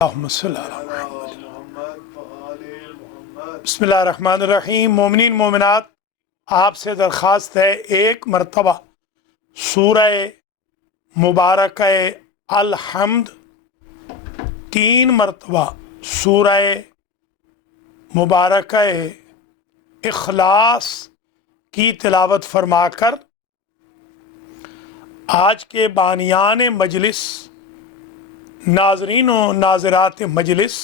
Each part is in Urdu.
اللہم صلی اللہ علیہ بسم اللہ الرحمن الرحیم۔ مومنین مومنات، آپ سے درخواست ہے ایک مرتبہ سورہ مبارکہ الحمد، 3 مرتبہ سورہ مبارکہ اخلاص کی تلاوت فرما کر آج کے بانیان مجلس، ناظرین و ناظرات مجلس،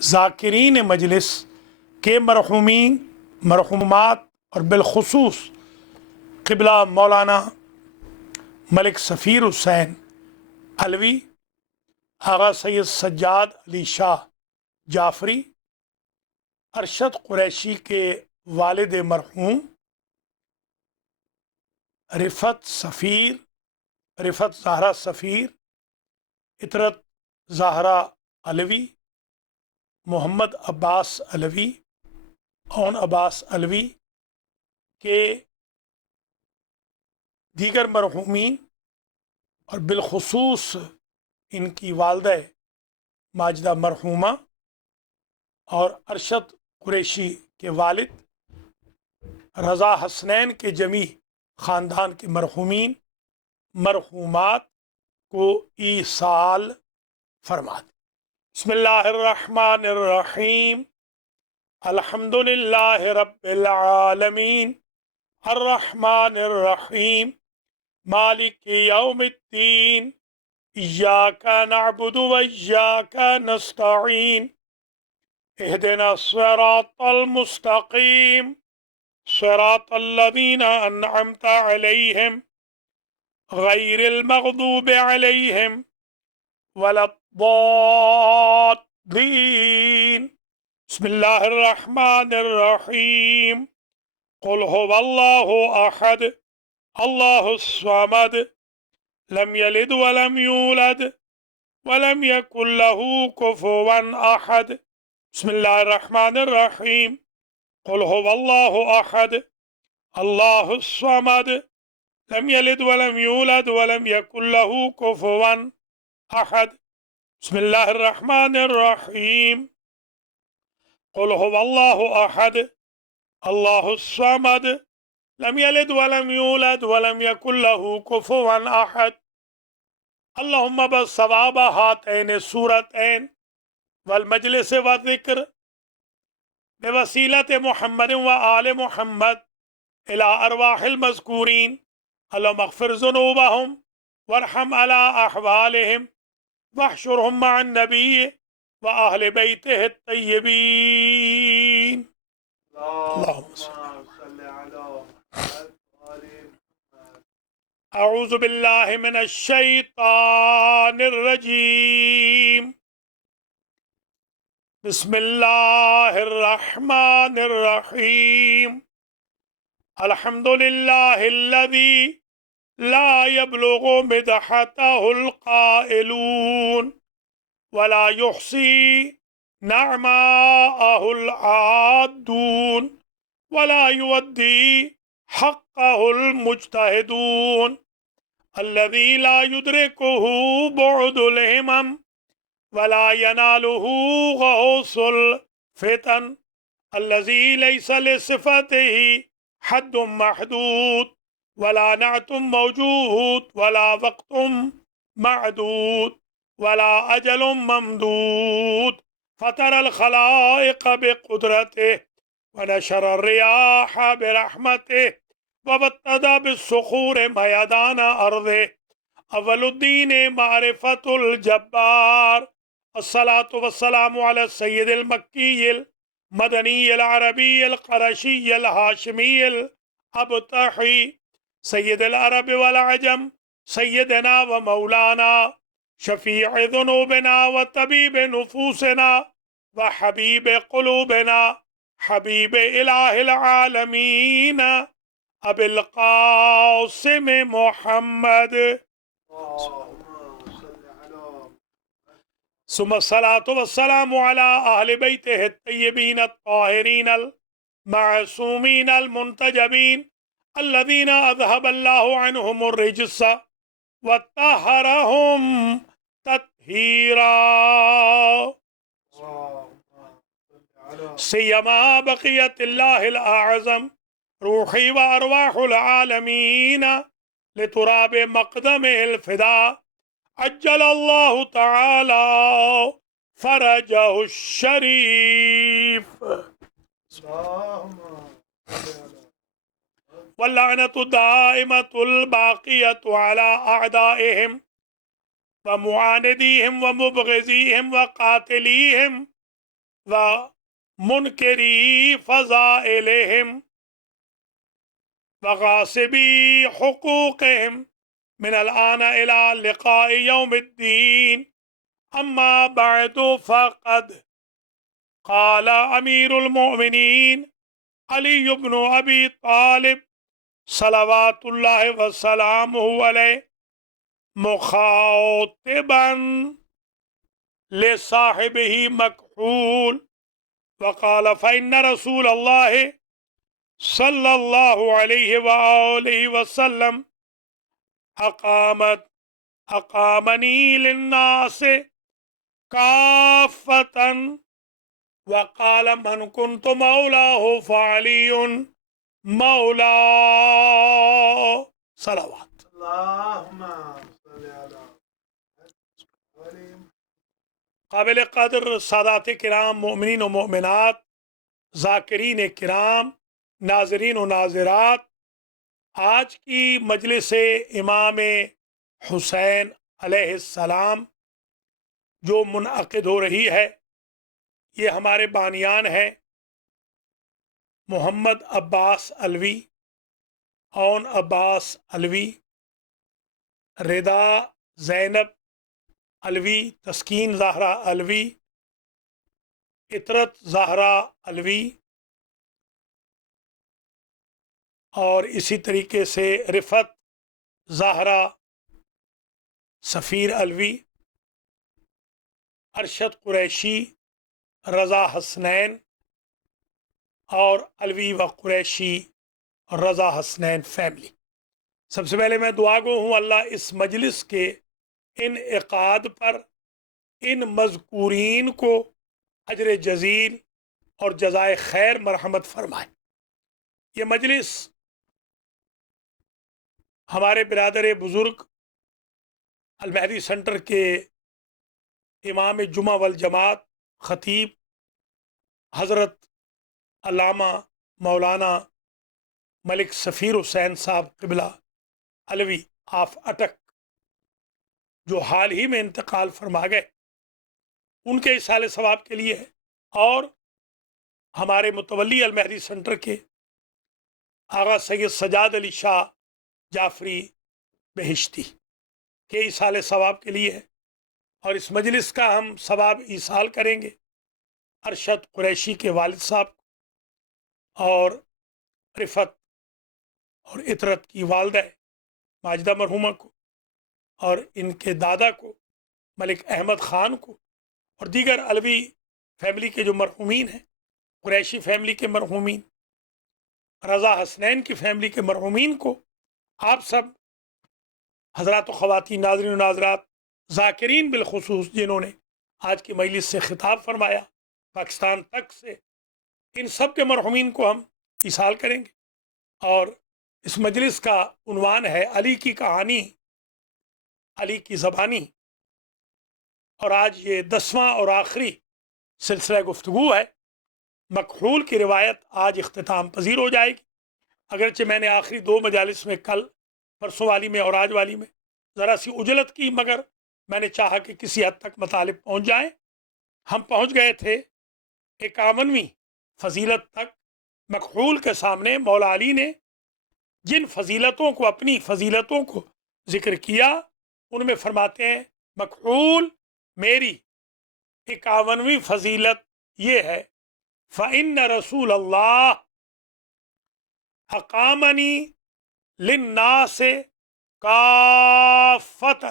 ذاکرین مجلس کے مرحومین مرحومات اور بالخصوص قبلہ مولانا ملک سفیر حسین علوی، آغا سید سجاد علی شاہ جعفری، ارشد قریشی کے والد مرحوم رفعت زہرا سفیر، عطرت زہرا علوی، محمد عباس علوی، اون عباس علوی کے دیگر مرحومین اور بالخصوص ان کی والدہ ماجدہ مرحومہ اور ارشد قریشی کے والد رضا حسنین کے جمیع خاندان کے مرحومین مرحومات کو ایصال فرما دیں۔ بسم اللہ الرحمن الرحیم، الحمد للہ رب العالمین، الرحمن الرحیم، مالک یوم الدین، ایاک نعبد و ایاک نستعین، اہدنا الصراط المستقیم، صراط الذین انعمت علیہم غیر المغضوب علیہم ولا الضالین۔ بسم اللہ الرحمن الرحیم، قل هو اللہ احد اللہ الصمد لم یلد ولم یولد ولم یکن له کفوا احد۔ بسم اللہ الرحمن الرحیم، قل هو اللہ احد اللہ الصمد لم یلد ولم یولد ولم یکن له کفوا احد۔ بسم اللہ الرحمن الرحیم، قل هو اللہ احد اللہ الصمد لم یلد ولم یولد ولم یکن له کفوا احد۔ اللہم بثواب ہاتین سورتین والمجلس والذکر بوسیلت محمد و آل محمد الى ارواح المذکورین، اللہم اغفر ذنوبہم وارحم علی احوالہم واحشرہم مع النبی و اہل بیتہ الطیبین۔ اللہم صلی اعوذ باللہ من الشیطان الرجیم، بسم اللہ الرحمن الرحیم، الحمد للہ الذی لا يبلغ مدحته القائلون ولا يحصي نعماءه العادون ولا يودي حقه المجتهدون، الذي لا يدركه بعد الهمم ولا يناله غوص الفتن، الذي ليس لصفته حد محدود ولا نعت موجود ولا وقت معدود ولا أجل ممدود، فطر الخلائق بقدرته ونشر الرياح برحمته وبتد بالصخور ميدان أرضه، أول الدين معرفة الجبار، الصلاة والسلام على السيد المكي المدني العربي القرشي الهاشمي الأبطحي سید العرب والعجم، سیدنا و مولانا شفیع ذنوبنا و طبیب نفوسنا و حبیب قلوبنا، حبیب الہ العالمین ابی القاسم محمد، ثم الصلاة والسلام على اہل بیتہ الطیبین الطاہرین المعصومین المنتجبین، الذين أذهب الله عنهم الرجس وطهرهم تطهيرا سيما بقية الله الأعظم روحي وأرواح العالمين لتراب مقدمه الفداء عجل الله تعالى فرجه الشريف واللعنة الدائمة الباقية على أعدائهم ومعانديهم ومبغضيهم وقاتليهم ومنكري فضائلهم وغاصبي حقوقهم من الآن إلى لقاء يوم الدين. أما بعد فقد قال أمير المؤمنين علي بن أبي طالب صلوات الله وسلامه عليه مخاطبا لصاحبه مكحول وقال فإن رسول الله صلى الله عليه وآله وسلم أقامني للناس كافة وقال من كنت مولاه فعلي مولاه. صلوات. قابل قدر سادات کرام، مومنین و مومنات، ذاکرین کرام، ناظرین و ناظرات، آج کی مجلس امام حسین علیہ السلام جو منعقد ہو رہی ہے، یہ ہمارے بانیان ہیں محمد عباس علوی، اون عباس علوی، رضا زینب علوی، تسکین زہرا علوی، عطرت زہرا علوی، اور اسی طریقے سے رفت زہرا سفیر علوی، ارشد قریشی، رضا حسنین، اور علوی و قریشی رضا حسنین فیملی. سب سے پہلے میں دعا گو ہوں اللہ اس مجلس کے انعقاد پر ان مذکورین کو اجر جزیل اور جزائے خیر مرحمت فرمائے. یہ مجلس ہمارے برادر بزرگ المہدی سینٹر کے امام جمعہ والجماعت خطیب حضرت علامہ مولانا ملک سفیر حسین صاحب قبلہ علوی آف اٹک، جو حال ہی میں انتقال فرما گئے، ان کے اصالہ ثواب کے لیے ہے، اور ہمارے متولی المہدی سینٹر کے آغا سید سجاد علی شاہ جعفری بہشتی کے ایصال ثواب کے لیے ہے. اور اس مجلس کا ہم ثواب ایصال کریں گے ارشد قریشی کے والد صاحب اور رفت اور عطرت کی والدہ ماجدہ مرحومہ کو، اور ان کے دادا کو ملک احمد خان کو، اور دیگر علوی فیملی کے جو مرحومین ہیں، قریشی فیملی کے مرحومین، رضا حسنین کی فیملی کے مرحومین کو، آپ سب حضرات و خواتین، ناظرین و ناظرات، ذاکرین بالخصوص جنہوں نے آج کی مجلس سے خطاب فرمایا پاکستان تک سے، ان سب کے مرحومین کو ہم ایصال کریں گے. اور اس مجلس کا عنوان ہے علی کی کہانی، علی کی زبانی، اور آج یہ 10واں اور آخری سلسلہ گفتگو ہے. مکحول کی روایت آج اختتام پذیر ہو جائے گی، اگرچہ میں نے آخری 2 مجالس میں، کل پرسوں والی میں اور آج والی میں، ذرا سی عجلت کی، مگر میں نے چاہا کہ کسی حد تک مطالب پہنچ جائیں. ہم پہنچ گئے تھے 51ویں فضیلت تک. مکحول کے سامنے مولا علی نے جن فضیلتوں کو، اپنی فضیلتوں کو ذکر کیا، ان میں فرماتے ہیں مکحول میری 51ویں فضیلت یہ ہے، فَإِنَّ رسول اللہ اقامنی للناس کافۃ.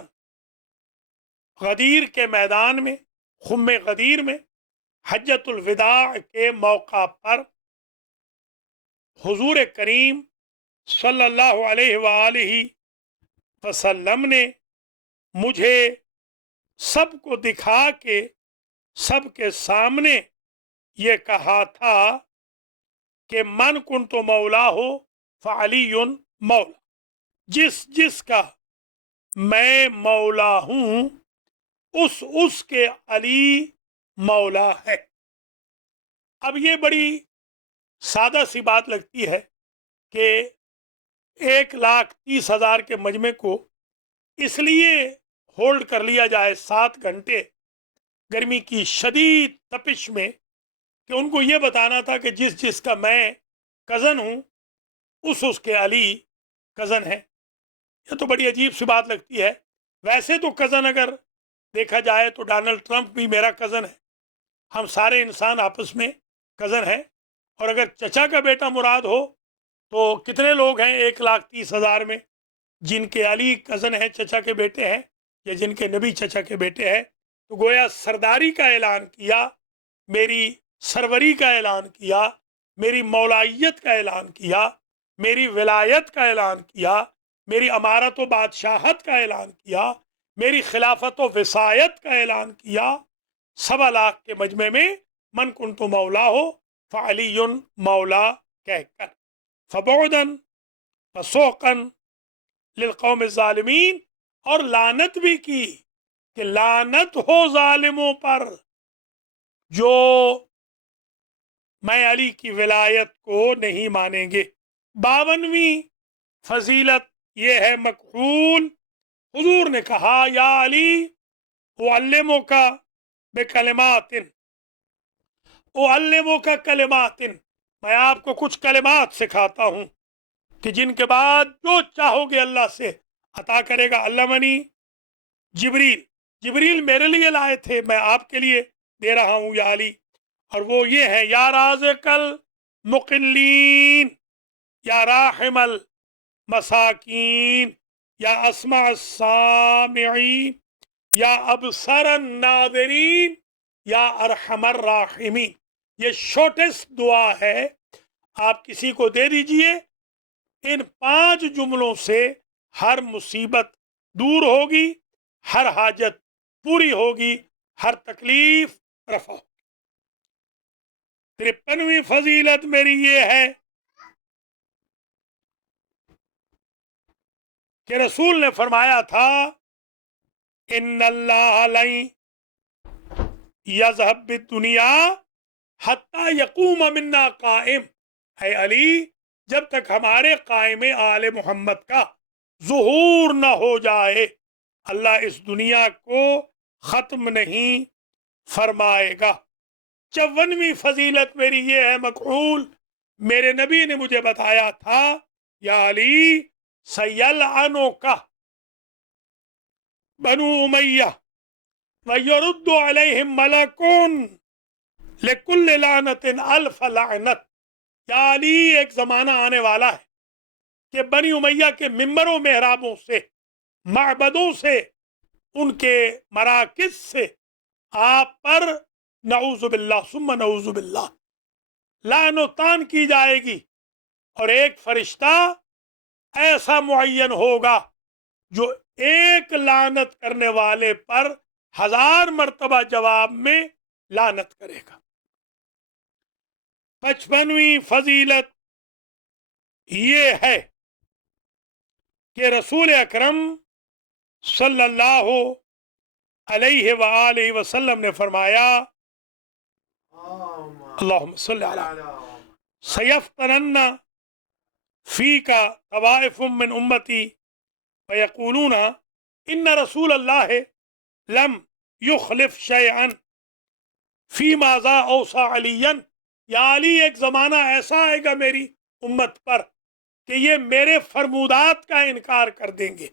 غدیر کے میدان میں، خم غدیر میں، حجۃ الوداع کے موقع پر حضور کریم صلی اللہ علیہ وآلہ وسلم نے مجھے سب کو دکھا کے سب کے سامنے یہ کہا تھا کہ من کنت مولا ہو فعلی مولا، جس جس کا میں مولا ہوں اس کے علی مولا ہے۔ اب یہ بڑی سادہ سی بات لگتی ہے کہ 1,30,000 کے مجمع کو اس لیے ہولڈ کر لیا جائے 7 گھنٹے گرمی کی شدید تپش میں کہ ان کو یہ بتانا تھا کہ جس جس کا میں کزن ہوں اس کے علی کزن ہے۔ یہ تو بڑی عجیب سی بات لگتی ہے۔ ویسے تو کزن اگر دیکھا جائے تو ڈونلڈ ٹرمپ بھی میرا کزن ہے، ہم سارے انسان آپس میں کزن ہیں، اور اگر چچا کا بیٹا مراد ہو تو کتنے لوگ ہیں 1,30,000 میں جن کے علی کزن ہیں، چچا کے بیٹے ہیں، یا جن کے نبی چچا کے بیٹے ہیں؟ تو گویا سرداری کا اعلان کیا، میری سروری کا اعلان کیا، میری مولائیت کا اعلان کیا، میری ولایت کا اعلان کیا، میری امارت و بادشاہت کا اعلان کیا، میری خلافت و وصایت کا اعلان کیا 1,25,000 کے مجمع میں، من کنت مولا ہو فعلی مولا کہہ کر، فبعدن فسوقا للقوم الظالمین، اور لعنت بھی کی کہ لعنت ہو ظالموں پر جو میں علی کی ولایت کو نہیں مانیں گے۔ 52ویں فضیلت یہ ہے مکحول، حضور نے کہا یا علی اعلمک بکلمات، اعلمک کلمات، میں آپ کو کچھ کلمات سکھاتا ہوں کہ جن کے بعد جو چاہو گے اللہ سے عطا کرے گا۔ علمنی جبریل، جبریل میرے لیے لائے تھے، میں آپ کے لیے دے رہا ہوں یا علی، اور وہ یہ ہے یا رازق المقلین، یا راحم المساکین، یا اسمع السامعین، یا ابصر الناظرین، یا ارحم الراحمین۔ یہ شارٹیسٹ دعا ہے، آپ کسی کو دے دیجئے، ان 5 جملوں سے ہر مصیبت دور ہوگی، ہر حاجت پوری ہوگی، ہر تکلیف رفع ہوگی۔ 53ویں فضیلت میری یہ ہے کہ رسول نے فرمایا تھا ان اللہ لن یذهب بالدنیا حتی یقوم منا قائم، اے علی جب تک ہمارے قائم آل محمد کا ظہور نہ ہو جائے اللہ اس دنیا کو ختم نہیں فرمائے گا۔ 54ویں فضیلت میری یہ ہے مکحول، میرے نبی نے مجھے بتایا تھا یا علی سیلعنک بنو امیہ ویرد علیہم ملکون لکل لعنت 1000 لعنت۔ یا علی ایک زمانہ آنے والا ہے کہ بنی امیہ کے ممبروں محرابوں سے، معبدوں سے، ان کے مراکز سے آپ پر نعوذ باللہ ثم نعوذ باللہ لعن و طعن کی جائے گی، اور ایک فرشتہ ایسا معین ہوگا جو ایک لعنت کرنے والے پر 1000 مرتبہ جواب میں لعنت کرے گا۔ 55ویں فضیلت یہ ہے کہ رسول اکرم صلی اللہ علیہ وآلہ وسلم نے فرمایا اللہم صلی علی سیفتنن فیک طوائف من امتی فیقولون ان رسول اللہ لم یخلف شیئا فیما ذا اوصى علیا، یا علی ایک زمانہ ایسا آئے گا میری امت پر کہ یہ میرے فرمودات کا انکار کر دیں گے،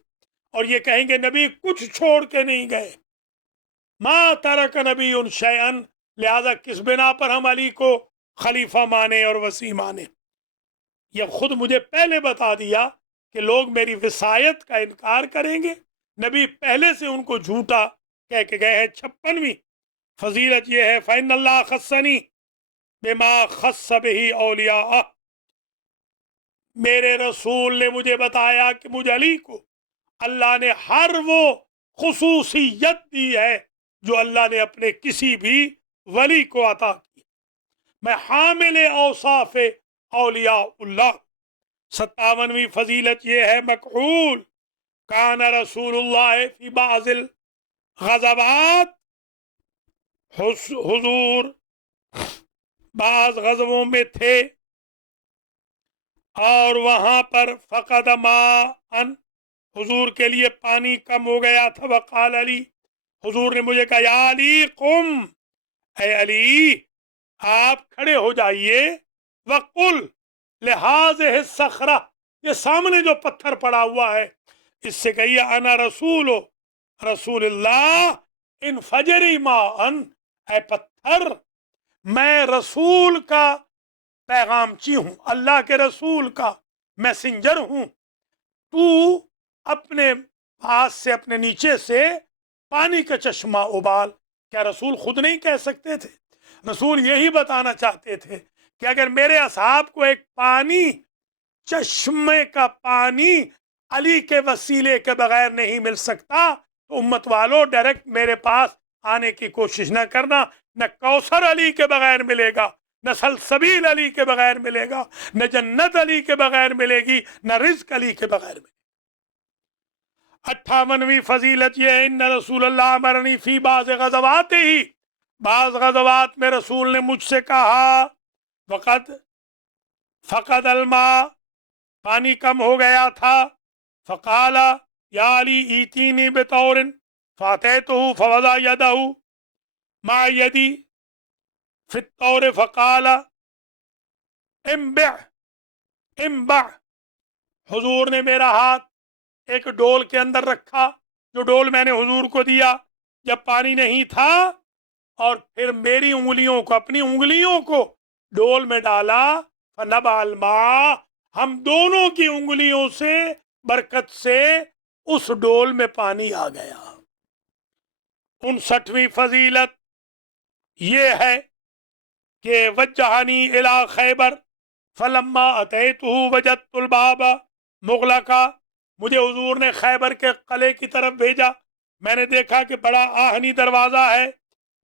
اور یہ کہیں گے نبی کچھ چھوڑ کے نہیں گئے، ما ترک نبی شیئا، لہذا کس بنا پر ہم علی کو خلیفہ مانے اور وصی مانے۔ یہ خود مجھے پہلے بتا دیا کہ لوگ میری وصایت کا انکار کریں گے، نبی پہلے سے ان کو جھوٹا کہہ کے گئے ہیں۔ 56ویں فضیلت یہ ہے فإن اللہ خصنی بما خص به اولیاء، میرے رسول نے مجھے بتایا کہ مجھ علی کو اللہ نے ہر وہ خصوصیت دی ہے جو اللہ نے اپنے کسی بھی ولی کو عطا کی. میں حامل اوصاف اولیاء اللہ. 57ویں فضیلت یہ ہے مقعول کان رسول اللہ فی بعض الغزوات. حضور بعض غزووں میں تھے اور وہاں پر فقد ماء، حضور کے لیے پانی کم ہو گیا تھا. وقال علی، حضور نے مجھے کہا یا علی قم، اے علی آپ کھڑے ہو جائیے. وقل لہٰذہ الصخرہ، یہ سامنے جو پتھر پڑا ہوا ہے اس سے کہیے انا رسول اللہ انفجری ماء، اے پتھر میں رسول کا پیغامچی ہوں، اللہ کے رسول کا میسنجر ہوں. تو اپنے پاس سے، اپنے نیچے سے پانی کا چشمہ ابال. کیا رسول خود نہیں کہہ سکتے تھے؟ رسول یہی بتانا چاہتے تھے کہ اگر میرے اصحاب کو ایک پانی، چشمے کا پانی علی کے وسیلے کے بغیر نہیں مل سکتا تو امت والوں ڈائریکٹ میرے پاس آنے کی کوشش نہ کرنا. نہ کوثر علی کے بغیر ملے گا، نہ سلسبیل علی کے بغیر ملے گا، نہ جنت علی کے بغیر ملے گی، نہ رزق علی کے بغیر ملے گی. 58ویں فضیلت یہ ہے ان رسول اللہ امرنی فی بعض غزوات ہی، بعض غزوات میں رسول نے مجھ سے کہا فقد الماء، پانی کم ہو گیا تھا. فقال یا علی ایتینی بطور فاتیتہ فوضع یدہ مع یدی فی الطور فقال انبع. حضور نے میرا ہاتھ ایک ڈول کے اندر رکھا، جو ڈول میں نے حضور کو دیا جب پانی نہیں تھا، اور پھر میری انگلیوں کو، اپنی انگلیوں کو ڈول میں ڈالا. فنبع الماء، ہم دونوں کی انگلیوں سے برکت سے اس ڈول میں پانی آ گیا. 59ویں فضیلت یہ ہے کہ وجہنی الی خیبر فلما اتیتہ وجدت الباب مغلقا، مجھے حضور نے خیبر کے قلعے کی طرف بھیجا. میں نے دیکھا کہ بڑا آہنی دروازہ ہے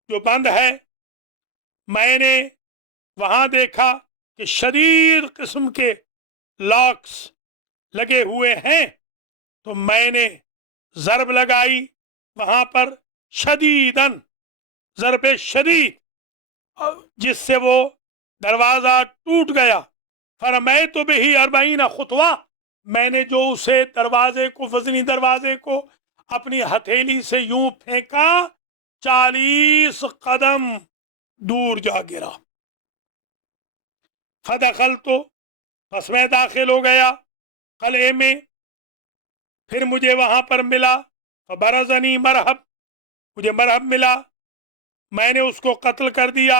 جو بند ہے. میں نے وہاں دیکھا کہ شدید قسم کے لاکس لگے ہوئے ہیں، تو میں نے ضرب لگائی وہاں پر شدیداً، ضرب شدید، جس سے وہ دروازہ ٹوٹ گیا. فرمیت بہ 40 خطوہ، میں نے جو اسے دروازے کو، وزنی دروازے کو اپنی ہتھیلی سے یوں پھینکا، 40 قدم دور جا گرا. فدخلت، پس میں داخل ہو گیا قلعے میں. پھر مجھے وہاں پر ملا فبرزنی مرحب، مجھے مرحب ملا، میں نے اس کو قتل کر دیا.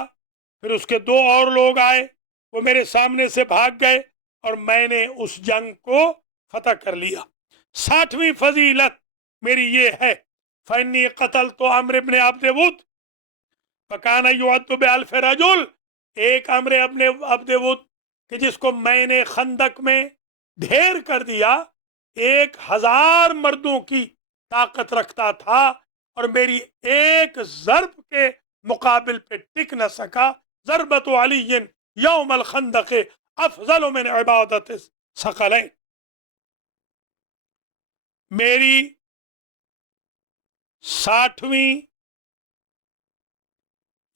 پھر اس کے 2 اور لوگ آئے، وہ میرے سامنے سے بھاگ گئے اور میں نے اس جنگ کو فتح کر لیا. 60ویں فضیلت میری یہ ہے فإنی قتلت عمرو بن عبد ود فکان یعد بألف رجل، ایک عمرو ابن عبد ود کہ جس کو میں نے خندق میں ڈھیر کر دیا، 1000 مردوں کی طاقت رکھتا تھا اور میری ایک ضرب کے مقابل پہ ٹک نہ سکا. ضربت علی یوم الخندق افضل من عبادت ثقلین. میری 60ویں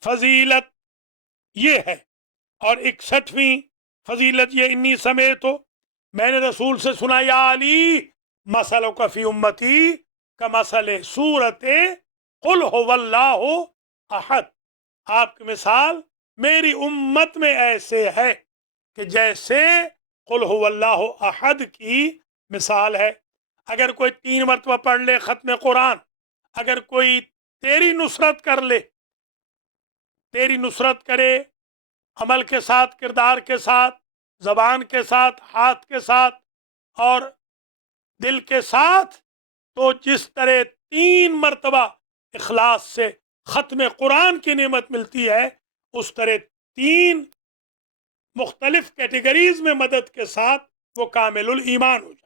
فضیلت یہ ہے، اور 61ویں فضیلت یہ انی سمیت ہو، میں نے رسول سے سنا یا علی مثلک فی امتی کمثل سورۃ قل هو اللہ احد، آپ کی مثال میری امت میں ایسے ہے کہ جیسے قل هو اللہ احد کی مثال ہے. اگر کوئی 3 مرتبہ پڑھ لے ختم قرآن، اگر کوئی تیری نصرت کر لے، تیری نصرت کرے عمل کے ساتھ، کردار کے ساتھ، زبان کے ساتھ، ہاتھ کے ساتھ اور دل کے ساتھ، تو جس طرح 3 مرتبہ اخلاص سے ختم قرآن کی نعمت ملتی ہے، اس طرح 3 مختلف کیٹیگریز میں مدد کے ساتھ وہ کامل الایمان ہو جائے.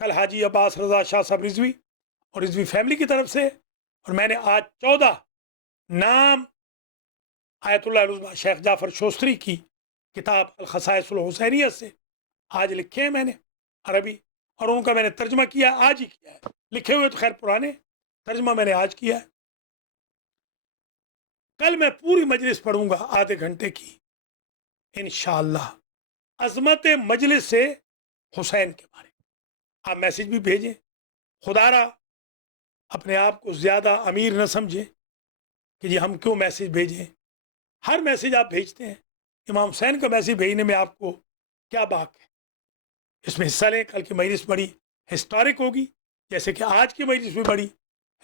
کل حاجی عباس رضا شاہ صاحب رضوی اور رضوی فیملی کی طرف سے، اور میں نے آج 14 نام آیت اللہ العظمیٰ شیخ جعفر شوستری کی کتاب الخصائص الحسینیہ سے آج لکھے ہیں میں نے عربی، اور ان کا میں نے ترجمہ کیا آج ہی کیا ہے، لکھے ہوئے تو خیر پرانے، ترجمہ میں نے آج کیا ہے۔ کل میں پوری مجلس پڑھوں گا آدھے گھنٹے کی انشاءاللہ، عظمت مجلس سے حسین کے بارے میں۔ آپ میسیج بھی بھیجیں، خدا را اپنے آپ کو زیادہ امیر نہ سمجھیں کہ جی ہم کیوں میسیج بھیجیں، ہر میسیج آپ بھیجتے ہیں، امام حسین کا میسیج بھیجنے میں آپ کو کیا باک ہے؟ اس میں حصہ لیں، کل کی مجلس بڑی ہسٹورک ہوگی، جیسے کہ آج کی مجلس بھی بڑی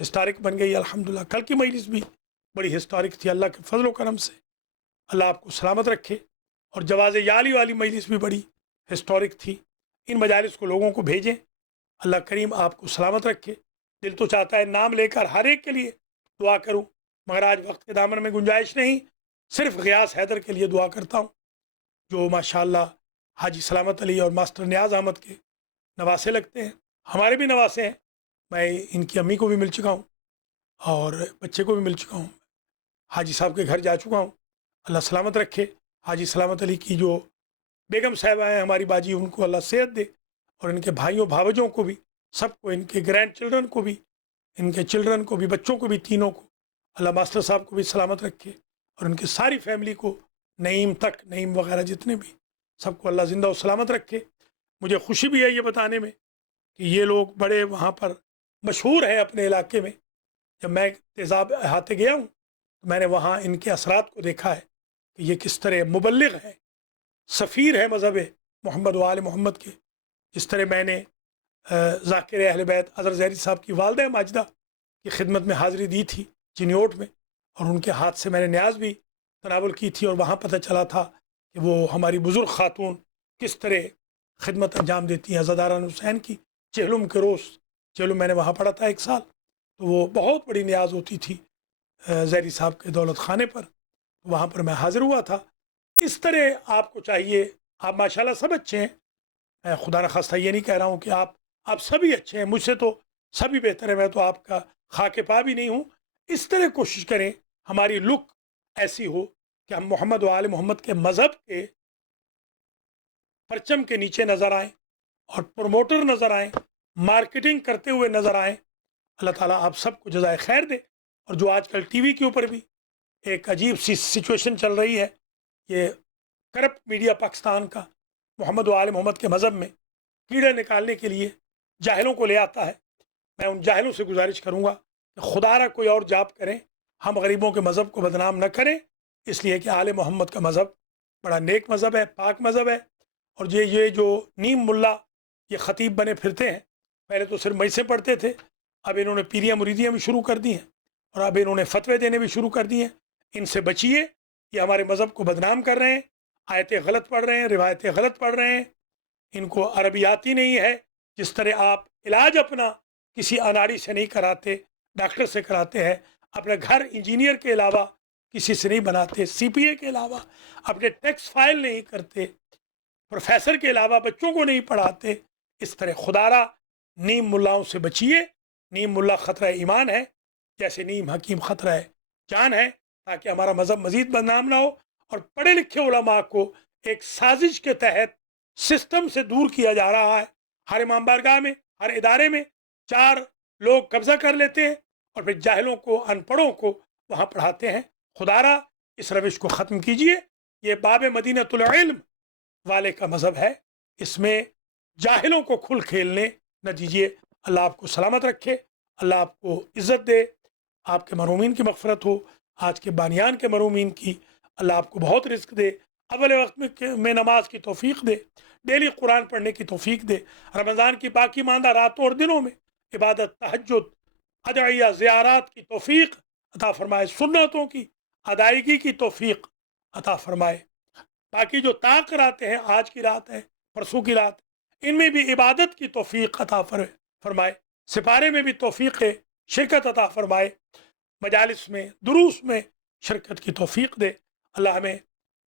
ہسٹورک بن گئی الحمدللہ، کل کی مجلس بھی بڑی ہسٹورک تھی، اللہ کے فضل و کرم سے اللہ آپ کو سلامت رکھے، اور جواز یالی والی مجلس بھی بڑی ہسٹورک تھی۔ ان مجالس کو لوگوں کو بھیجیں، اللہ کریم آپ کو سلامت رکھے۔ دل تو چاہتا ہے نام لے کر ہر ایک کے لیے دعا کروں، مگر آج وقت کے دامن میں گنجائش نہیں، صرف غیاث حیدر کے لیے دعا کرتا ہوں، جو ماشاءاللہ حاجی سلامت علی اور ماسٹر نیاز احمد کے نواسے لگتے ہیں، ہمارے بھی نواسے ہیں۔ میں ان کی امی کو بھی مل چکا ہوں اور بچے کو بھی مل چکا ہوں، حاجی صاحب کے گھر جا چکا ہوں، اللہ سلامت رکھے۔ حاجی سلامت علی کی جو بیگم صاحبہ ہیں ہماری باجی، ان کو اللہ صحت دے، اور ان کے بھائیوں بھاوجوں کو بھی، سب کو، ان کے گرینڈ چلڈرن کو بھی، ان کے چلڈرن کو بھی، بچوں کو بھی، تینوں کو اللہ ماسٹر صاحب کو بھی سلامت رکھے، اور ان کی ساری فیملی کو، نعیم تک، نعیم وغیرہ جتنے بھی، سب کو اللہ زندہ و سلامت رکھے۔ مجھے خوشی بھی ہے یہ بتانے میں کہ یہ لوگ بڑے وہاں پر مشہور ہیں اپنے علاقے میں۔ جب میں تیزاب احاطے گیا ہوں تو میں نے وہاں ان کے اثرات کو دیکھا ہے کہ یہ کس طرح مبلغ ہے، سفیر ہے مذہب محمد و آل محمد کے۔ جس طرح میں نے ذاکر اہل بیت اظہر ظہری صاحب کی والدہ ماجدہ کی خدمت میں حاضری دی تھی چنیوٹ میں، اور ان کے ہاتھ سے میں نے نیاز بھی تناول کی تھی، اور وہاں پتہ چلا تھا کہ وہ ہماری بزرگ خاتون کس طرح خدمت انجام دیتی ہیں عزاداران حسین کی۔ چہلم کے روز، چہلم میں نے وہاں پڑھا تھا 1 سال، تو وہ بہت بڑی نیاز ہوتی تھی ظہری صاحب کے دولت خانے پر، وہاں پر میں حاضر ہوا تھا۔ اس طرح آپ کو چاہیے، آپ ماشاءاللہ سب اچھے ہیں، میں خدا نخواستہ یہ نہیں کہہ رہا ہوں کہ آپ سبھی اچھے ہیں، مجھ سے تو سبھی بہتر ہے، میں تو آپ کا خاک پا بھی نہیں ہوں۔ اس طرح کوشش کریں ہماری لک ایسی ہو کہ ہم محمد و آل محمد کے مذہب کے پرچم کے نیچے نظر آئیں، اور پروموٹر نظر آئیں، مارکیٹنگ کرتے ہوئے نظر آئیں۔ اللہ تعالیٰ آپ سب کو جزائے خیر دے۔ اور جو آج کل ٹی وی کے اوپر بھی ایک عجیب سی سچویشن چل رہی ہے، یہ کرپٹ میڈیا پاکستان کا محمد و آل محمد کے مذہب میں کیڑے نکالنے کے لیے جاہلوں کو لے آتا ہے۔ میں ان جاہلوں سے گزارش کروں گا کہ خدا را کوئی اور جاب کریں، ہم غریبوں کے مذہب کو بدنام نہ کریں، اس لیے کہ آل محمد کا مذہب بڑا نیک مذہب ہے، پاک مذہب ہے۔ اور یہ جو نیم ملا یہ خطیب بنے پھرتے ہیں، پہلے تو صرف میسے پڑھتے تھے، اب انہوں نے پیریاں مریدیاں بھی شروع کر دی ہیں، اور اب انہوں نے فتوے دینے بھی شروع کر دی ہیں۔ ان سے بچیے، یہ ہمارے مذہب کو بدنام کر رہے ہیں، آیتیں غلط پڑھ رہے ہیں، روایتیں غلط پڑھ رہے ہیں، ان کو عربی آتی نہیں ہے۔ جس طرح آپ علاج اپنا کسی اناڑی سے نہیں کراتے، ڈاکٹر سے کراتے ہیں، اپنے گھر انجینئر کے علاوہ کسی سے نہیں بناتے، سی پی اے کے علاوہ اپنے ٹیکس فائل نہیں کرتے، پروفیسر کے علاوہ بچوں کو نہیں پڑھاتے، اس طرح خدا را نیم ملاؤں سے بچیے۔ نیم ملا خطرہ ایمان ہے، جیسے نیم حکیم خطرہ جان ہے، تاکہ ہمارا مذہب مزید بدنام نہ ہو۔ اور پڑھے لکھے علماء کو ایک سازش کے تحت سسٹم سے دور کیا جا رہا ہے۔ ہر امام بارگاہ میں، ہر ادارے میں 4 لوگ قبضہ کر لیتے ہیں، اور پھر جاہلوں کو، ان پڑھوں کو وہاں پڑھاتے ہیں۔ خدا را اس روش کو ختم کیجئے۔ یہ باب مدینۃ العلم والے کا مذہب ہے، اس میں جاہلوں کو کھل کھیلنے نہ دیجیے۔ اللہ آپ کو سلامت رکھے، اللہ آپ کو عزت دے، آپ کے محرومین کی مغفرت ہو، آج کے بانیان کے محرومین کی اللہ آپ کو بہت رزق دے، اول وقت میں نماز کی توفیق دے، ڈیلی قرآن پڑھنے کی توفیق دے، رمضان کی باقی ماندہ راتوں اور دنوں میں عبادت، تہجد، ادعیہ، زیارات کی توفیق عطا فرمائے، سنتوں کی ادائیگی کی توفیق عطا فرمائے۔ باقی جو طاق راتیں ہیں، آج کی رات ہے، پرسوں کی رات، ان میں بھی عبادت کی توفیق عطا فرمائے، سپارے میں بھی توفیق شرکت عطا فرمائے، مجالس میں، دروس میں شرکت کی توفیق دے۔ اللہ ہمیں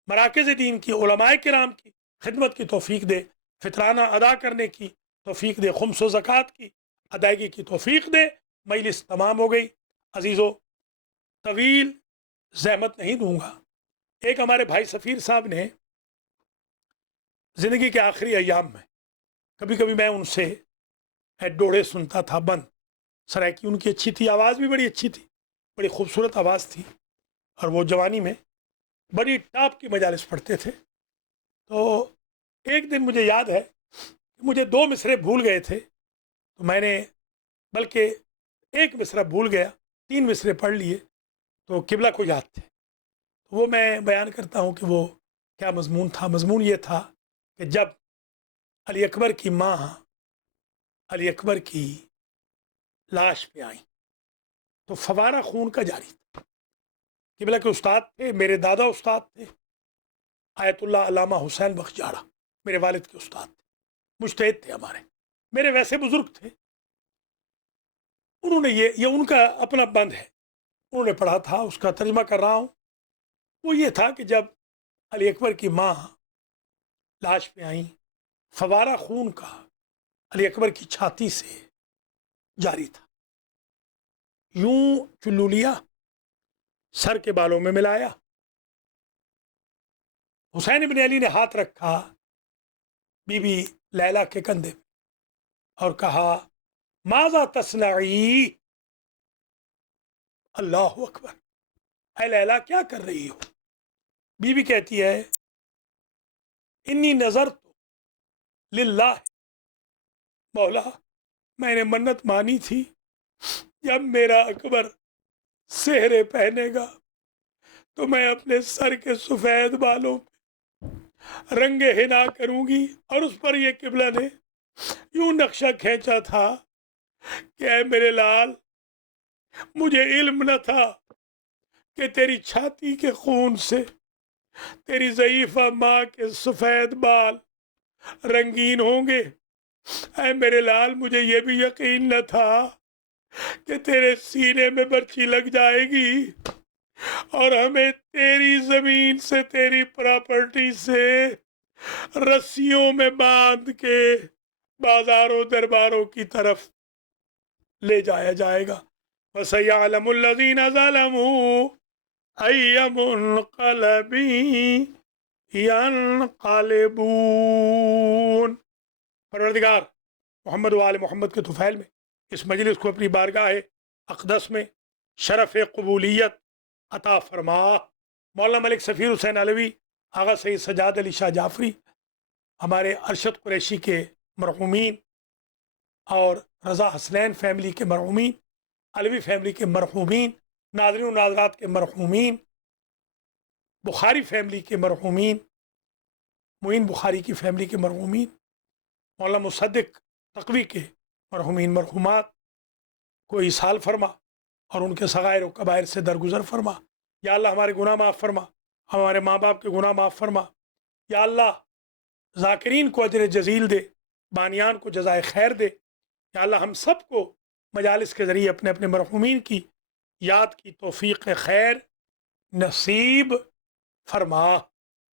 مراکز دین کی، علماء کرام کی خدمت کی توفیق دے، فطرانہ ادا کرنے کی توفیق دے، خمس و زکوٰۃ کی ادائیگی کی توفیق دے۔ مجلس تمام ہو گئی عزیزو، طویل زحمت نہیں دوں گا۔ ایک ہمارے بھائی سفیر صاحب نے زندگی کے آخری ایام میں کبھی کبھی میں ان سے ڈوڑے سنتا تھا، بند سرائکی ان کی اچھی تھی، آواز بھی بڑی اچھی تھی، بڑی خوبصورت آواز تھی، اور وہ جوانی میں بڑی ٹاپ کی مجالس پڑھتے تھے۔ تو ایک دن مجھے یاد ہے کہ مجھے 2 مصرے بھول گئے تھے، تو میں نے بلکہ ایک مصرع بھول گیا، 3 مصرے پڑھ لیے تو قبلہ کو یاد تھے۔ تو وہ میں بیان کرتا ہوں کہ وہ کیا مضمون تھا۔ مضمون یہ تھا کہ جب علی اکبر کی ماں علی اکبر کی لاش پہ آئیں تو فوارہ خون کا جاری تھا۔ قبلہ کے استاد تھے، میرے دادا استاد تھے آیت اللہ علامہ حسین بخش جاڑا، میرے والد کے استاد تھے، مجتہد تھے ہمارے، میرے ویسے بزرگ تھے۔ انہوں نے یہ ان کا اپنا بند ہے، انہوں نے پڑھا تھا، اس کا ترجمہ کر رہا ہوں۔ وہ یہ تھا کہ جب علی اکبر کی ماں لاش پہ آئیں، فوارہ خون کا علی اکبر کی چھاتی سے جاری تھا، یوں چلو لیا، سر کے بالوں میں ملایا، حسین ابن علی نے ہاتھ رکھا بی بی لیلا کے کندھے پہ اور کہا ماذا تصنعی، اللہ اکبر، اے لیلا کیا کر رہی ہو؟ بی بی کہتی ہے انی نظرت للہ، مولا میں نے منت مانی تھی جب میرا اکبر سہرے پہنے گا تو میں اپنے سر کے سفید بالوں پہ رنگ حنا کروں گی، اور اس پر یہ قبلہ نے یوں نقشہ کھینچا تھا کہ اے میرے لال، مجھے علم نہ تھا کہ تیری چھاتی کے خون سے تیری ضعیفہ ماں کے سفید بال رنگین ہوں گے۔ اے میرے لال، مجھے یہ بھی یقین نہ تھا کہ تیرے سینے میں برچی لگ جائے گی اور ہمیں تیری زمین سے، تیری پراپرٹی سے رسیوں میں باندھ کے بازاروں درباروں کی طرف لے جایا جائے گا۔ وَسَيَعْلَمُ الَّذِينَ ظَلَمُوا أَيَّ مُنقَلَبٍ يَنقَلِبُونَ۔ پروردگار محمد و آل محمد کے طفیل میں اس مجلس کو اپنی بارگاہ اقدس میں شرف قبولیت عطا فرما۔ مولانا ملک سفیر حسین علوی، آغا سید سجاد علی شاہ جعفری، ہمارے ارشد قریشی کے مرحومین، اور رضا حسنین فیملی کے مرحومین، علوی فیملی کے مرحومین، ناظرین و ناظرات کے مرحومین، بخاری فیملی کے مرحومین، معین بخاری کی فیملی کے مرحومین، مولانا مصدق تقوی کے مرحومین مرحومات کو ایصال فرما اور ان کے صغائر و کبائر سے درگزر فرما۔ یا اللہ ہمارے گناہ معاف فرما، ہمارے ماں باپ کے گناہ معاف فرما۔ یا اللہ ذاکرین کو اجر جزیل دے، بانیان کو جزائے خیر دے۔ یا اللہ ہم سب کو مجالس کے ذریعے اپنے اپنے مرحومین کی یاد کی توفیق خیر نصیب فرما۔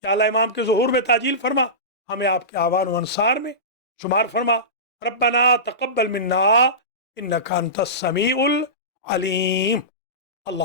یا اللہ امام کے ظہور میں تعجیل فرما، ہمیں آپ کے آوان و انصار میں شمار فرما۔ ربنا تقبل منا انک انت السمیع العلیم۔